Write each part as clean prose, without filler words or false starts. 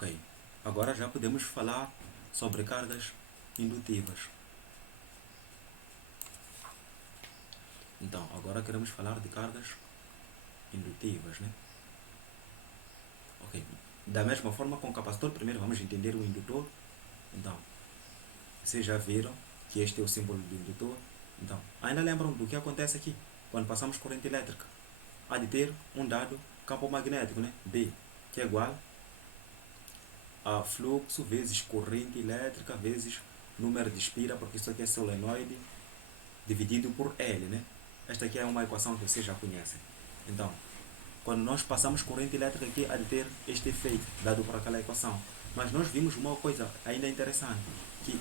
Ok, agora já podemos falar sobre cargas indutivas. Então, agora queremos falar de cargas indutivas, né? Ok, da mesma forma com o capacitor, primeiro vamos entender o indutor. Então, vocês já viram que este é o símbolo do indutor. Então, ainda lembram do que acontece aqui? Quando passamos corrente elétrica, há de ter um dado campo magnético, né? B, que é igual a fluxo vezes corrente elétrica vezes número de espira, porque isso aqui é solenoide, dividido por L, né? Esta aqui é uma equação que vocês já conhecem. Então, quando nós passamos corrente elétrica aqui, há de ter este efeito dado por aquela equação. Mas nós vimos uma coisa ainda interessante, que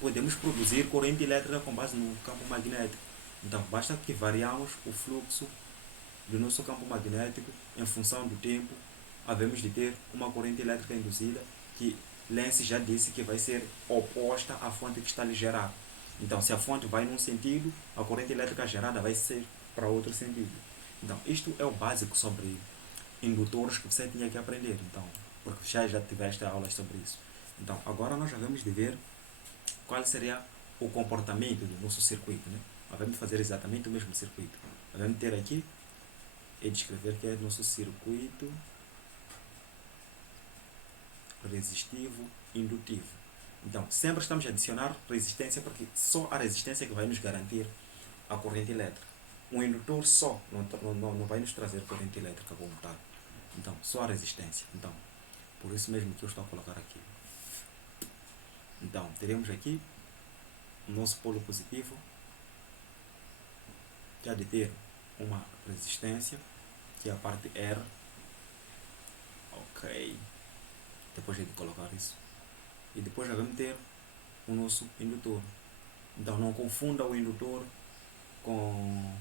podemos produzir corrente elétrica com base no campo magnético. Então, basta que variamos o fluxo do nosso campo magnético em função do tempo, havemos de ter uma corrente elétrica induzida que Lenz já disse que vai ser oposta à fonte que está a lhe gerar. Então, se a fonte vai num sentido, a corrente elétrica gerada vai ser para outro sentido. Então, isto é o básico sobre indutores que você tinha que aprender. Então, porque já tiveste aulas sobre isso. Então, agora nós já vamos de ver qual seria o comportamento do nosso circuito, né? Vamos fazer exatamente o mesmo circuito. Vamos ter aqui e descrever que é nosso circuito resistivo indutivo. Então, sempre estamos a adicionar resistência, porque só a resistência que vai nos garantir a corrente elétrica. Um indutor só não vai nos trazer corrente elétrica como tal. Então, só a resistência. Então, por isso mesmo que eu estou a colocar aqui. Então, teremos aqui o nosso polo positivo, que há de ter uma resistência, que é a parte R. Ok. Depois de colocar isso. E depois já vamos ter o nosso indutor. Então não confunda o indutor com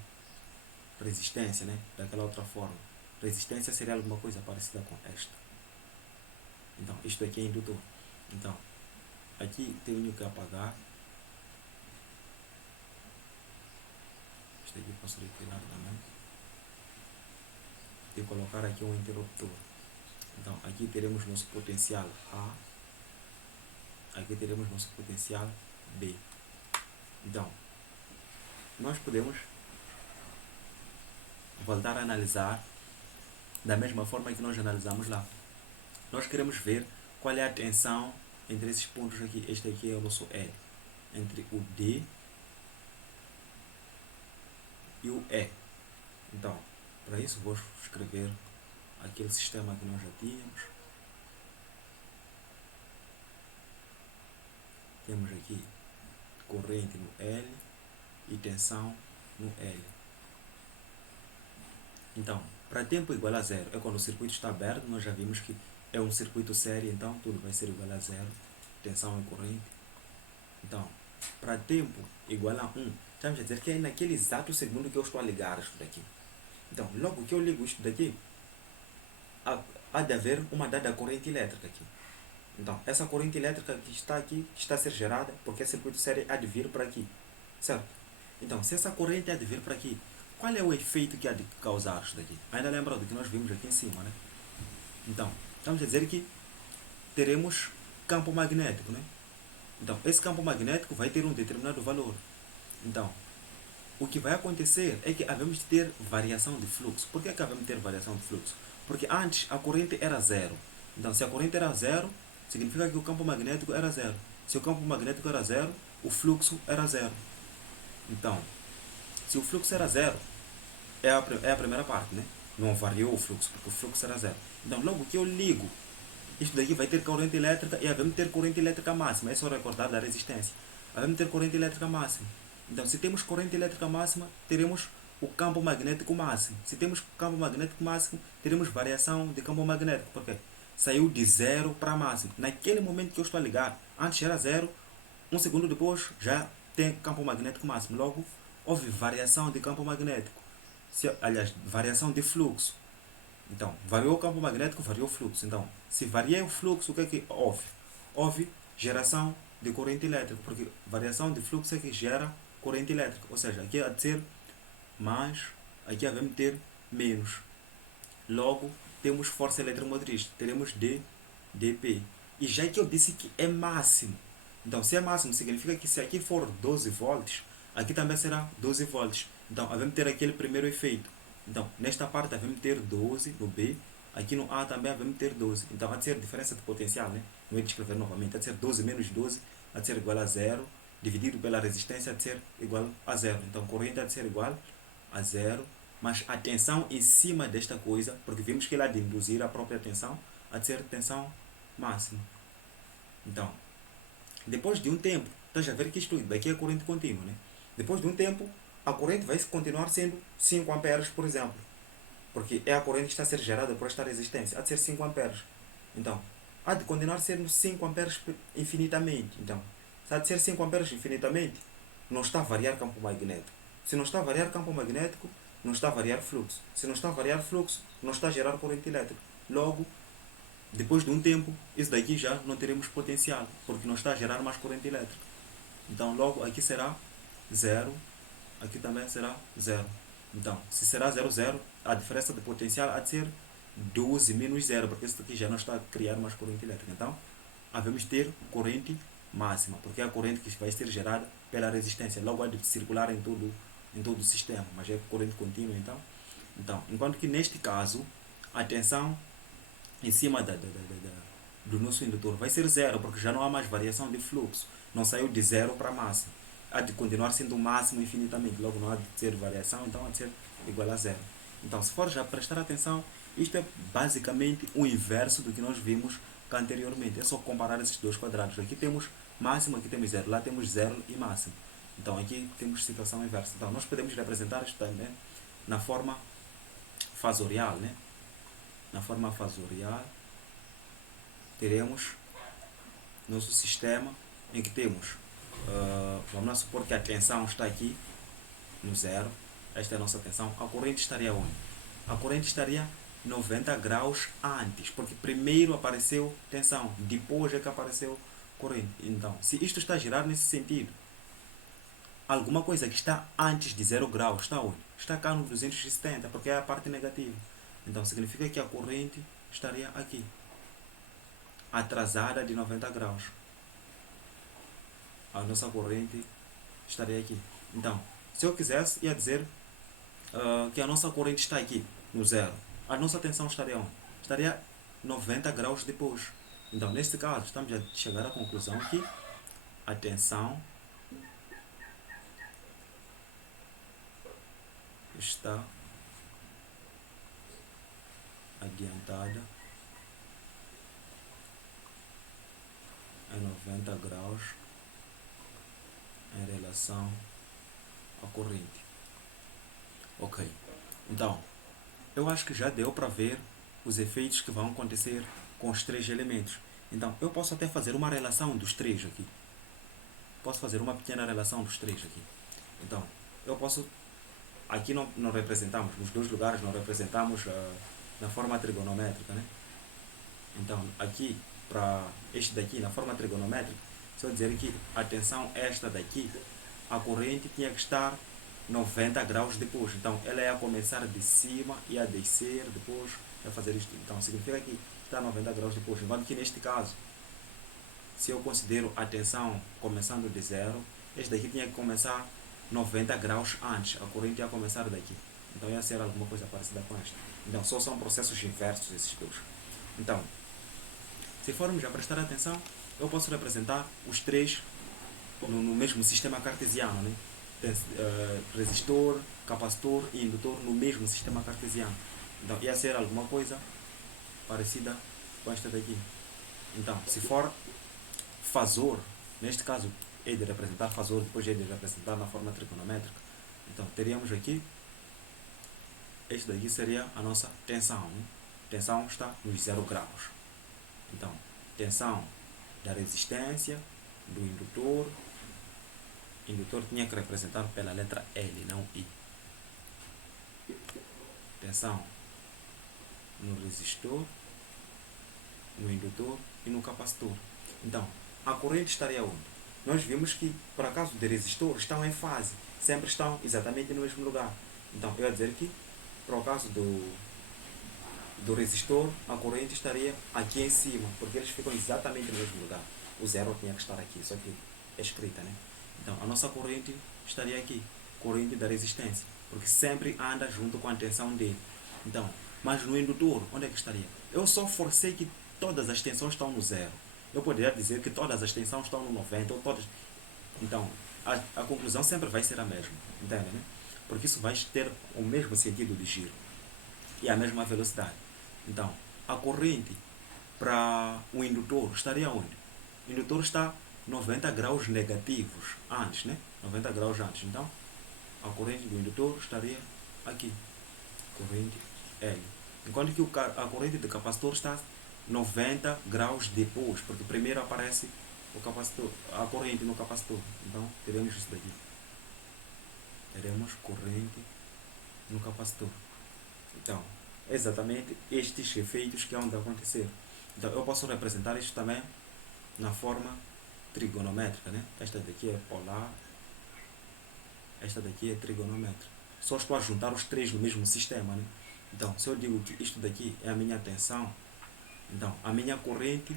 resistência, né? Daquela outra forma. Resistência seria alguma coisa parecida com esta. Então isto aqui é indutor. Então aqui tenho que apagar. Isto aqui posso retirar também. E colocar aqui um interruptor. Então aqui teremos nosso potencial A. Aqui teremos nosso potencial B. Então, nós podemos voltar a analisar da mesma forma que nós analisamos lá. Nós queremos ver qual é a tensão entre esses pontos aqui. Este aqui é o nosso L. Entre o D e o E. Então, para isso vou escrever aquele sistema que nós já tínhamos. Temos aqui corrente no L e tensão no L. Então, para tempo igual a zero, é quando o circuito está aberto, nós já vimos que é um circuito sério, então tudo vai ser igual a zero, tensão e corrente. Então, para tempo igual a 1, estamos a dizer que é naquele exato segundo que eu estou a ligar isto daqui. Então, logo que eu ligo isto daqui, há de haver uma dada corrente elétrica aqui. Então, essa corrente elétrica que está aqui, está a ser gerada, porque esse circuito sério há de vir para aqui, certo? Então, se essa corrente há de vir para aqui, qual é o efeito que há de causar isto daqui? Ainda lembra do que nós vimos aqui em cima, né? Então, estamos a dizer que teremos campo magnético, né? Então, esse campo magnético vai ter um determinado valor. Então, o que vai acontecer é que havemos de ter variação de fluxo. Por que havemos de ter variação de fluxo? Porque antes a corrente era zero. Então, se a corrente era zero, significa que o campo magnético era zero. Se o campo magnético era zero, o fluxo era zero. Então, se o fluxo era zero, é a primeira parte, né? Não variou o fluxo, porque o fluxo era zero. Então, logo que eu ligo, isto daqui vai ter corrente elétrica e havemos de ter corrente elétrica máxima. É só recordar da resistência. Havemos de ter corrente elétrica máxima. Então, se temos corrente elétrica máxima, teremos o campo magnético máximo. Se temos campo magnético máximo, teremos variação de campo magnético. Porque saiu de zero para máximo. Naquele momento que eu estou a ligar, antes era zero, um segundo depois já tem campo magnético máximo. Logo, houve variação de campo magnético. Aliás, variação de fluxo. Então, variou o campo magnético, variou o fluxo. Então, se varia o fluxo, o que é que houve? Houve geração de corrente elétrica, porque variação de fluxo é que gera corrente elétrica. Ou seja, aqui há de ser mais, aqui havemos de ter menos. Logo, temos força eletromotriz. Teremos D dp. E já que eu disse que é máximo, então se é máximo significa que se aqui for 12 volts, aqui também será 12 volts. Então vamos ter aquele primeiro efeito. Então nesta parte vamos ter 12 no B, aqui no A também vamos ter 12. Então há de ser diferença de potencial, né? Não é de escrever novamente, há de ser 12 menos 12, há de ser igual a zero, dividido pela resistência há de ser igual a zero. Então corrente há de ser igual a zero, mas a tensão em cima desta coisa, porque vimos que ele há de induzir a própria tensão, há de ser tensão máxima. Então, depois de um tempo, estás a ver que isto daqui é corrente contínua, né? Depois de um tempo, a corrente vai continuar sendo 5 amperes, por exemplo, porque é a corrente que está a ser gerada por esta resistência, há de ser 5 amperes. Então, há de continuar sendo 5 amperes infinitamente. Então, se há de ser 5 amperes infinitamente, não está a variar campo magnético. Se não está a variar campo magnético, não está a variar fluxo. Se não está a variar fluxo, não está a gerar corrente elétrica. Logo, depois de um tempo, isso daqui já não teremos potencial, porque não está a gerar mais corrente elétrica. Então, logo, aqui será zero, aqui também será zero. Então, se será zero, zero, a diferença de potencial há de ser 12 menos zero, porque isso aqui já não está a criar mais corrente elétrica. Então, havemos ter corrente máxima, porque é a corrente que vai ser gerada pela resistência. Logo, há de circular em todo o sistema, mas é corrente contínua, então, enquanto que neste caso, a tensão em cima do nosso indutor vai ser zero, porque já não há mais variação de fluxo. Não saiu de zero para máximo. Há de continuar sendo o máximo infinitamente. Logo não há de ter variação, então há de ser igual a zero. Então, se for já prestar atenção, isto é basicamente o inverso do que nós vimos anteriormente. É só comparar esses dois quadrados. Aqui temos máximo, aqui temos zero. Lá temos zero e máximo. Então aqui temos situação inversa. Então nós podemos representar isto também na forma fasorial, né? Na forma fasorial, teremos nosso sistema em que temos, vamos supor que a tensão está aqui no zero, esta é a nossa tensão, a corrente estaria onde? A corrente estaria 90 graus antes, porque primeiro apareceu tensão, depois é que apareceu corrente. Então, se isto está a girar nesse sentido, alguma coisa que está antes de 0 graus está onde? Está cá no 270, porque é a parte negativa. Então significa que a corrente estaria aqui, atrasada de 90 graus. A nossa corrente estaria aqui. Então, se eu quisesse, ia dizer que a nossa corrente está aqui, no zero. A nossa tensão estaria onde? Estaria 90 graus depois. Então, neste caso, estamos a chegar à conclusão que a tensão está adiantada em 90 graus em relação à corrente. Ok, então eu acho que já deu para ver os efeitos que vão acontecer com os três elementos. Então eu posso até fazer uma relação dos três aqui. Posso fazer uma pequena relação dos três aqui. Então eu posso, aqui não representamos, nos dois lugares não representamos na forma trigonométrica, né? Então aqui, para este daqui, na forma trigonométrica, se eu dizer que a tensão esta daqui, a corrente tinha que estar 90 graus depois. Então ela ia começar de cima, ia descer, depois ia fazer isto. Então significa que está 90 graus depois. Enquanto que neste caso, se eu considero a tensão começando de zero, este daqui tinha que começar 90 graus antes. A corrente ia começar daqui. Então ia ser alguma coisa parecida com esta. Então só são processos inversos esses dois. Então, se formos a prestar atenção, eu posso representar os três no mesmo sistema cartesiano, né? Resistor, capacitor e indutor no mesmo sistema cartesiano. Então ia ser alguma coisa parecida com esta daqui. Então, se for fasor, neste caso é de representar fasor, depois é de representar na forma trigonométrica. Então teríamos aqui, este daqui seria a nossa tensão, né? Tensão está nos 0 graus. Então, tensão da resistência, do indutor. O indutor tinha que representar pela letra L, não I. Tensão no resistor, no indutor e no capacitor. Então, a corrente estaria onde? Nós vimos que, por acaso, de resistor estão em fase, sempre estão exatamente no mesmo lugar. Então, eu ia dizer que, por acaso do resistor, a corrente estaria aqui em cima, porque eles ficam exatamente no mesmo lugar. O zero tinha que estar aqui, só que é escrita, né? Então, a nossa corrente estaria aqui, corrente da resistência, porque sempre anda junto com a tensão dele. Então, mas no indutor, onde é que estaria? Eu só forcei que todas as tensões estão no zero. Eu poderia dizer que todas as tensões estão no 90, ou todas. Então, a conclusão sempre vai ser a mesma, entende, né? Porque isso vai ter o mesmo sentido de giro e a mesma velocidade. Então, a corrente para o indutor estaria onde? O indutor está 90 graus negativos antes, né? 90 graus antes. Então, a corrente do indutor estaria aqui, corrente L. Enquanto que a corrente do capacitor está 90 graus depois, porque primeiro aparece o capacitor, a corrente no capacitor. Então, teremos isso daqui. Teremos corrente no capacitor. Então, exatamente estes efeitos que vão acontecer. Então, eu posso representar isto também na forma trigonométrica, né? Esta daqui é polar, esta daqui é trigonométrica. Só estou a juntar os três no mesmo sistema, né? Então, se eu digo que isto daqui é a minha tensão, então a minha corrente,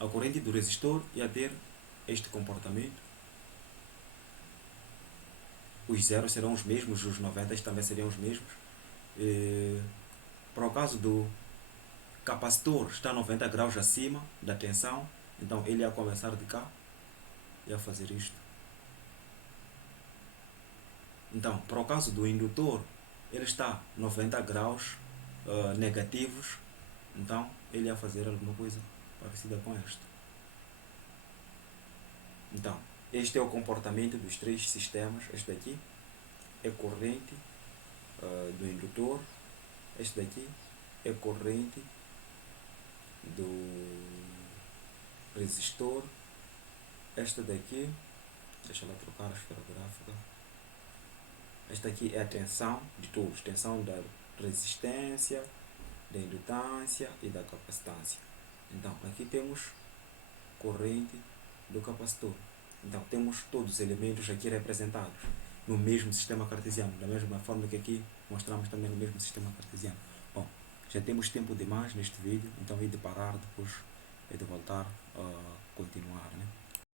a corrente do resistor ia ter este comportamento. Os zeros serão os mesmos, os 90 também seriam os mesmos. Para o caso do capacitor, está 90 graus acima da tensão, então ele ia começar de cá, ia fazer isto. Então, para o caso do indutor, ele está 90 graus negativos, então ele ia fazer alguma coisa parecida com esta. Então, este é o comportamento dos três sistemas. Este daqui é corrente do indutor, este daqui é corrente do resistor, esta daqui, deixa eu trocar a esfera gráfica, esta aqui é a tensão de todos, tensão da resistência, da indutância e da capacitância. Então, aqui temos corrente do capacitor. Então, temos todos os elementos aqui representados no mesmo sistema cartesiano, da mesma forma que aqui mostramos também no mesmo sistema cartesiano. Bom, já temos tempo demais neste vídeo, então é de parar, depois é de voltar a continuar, né?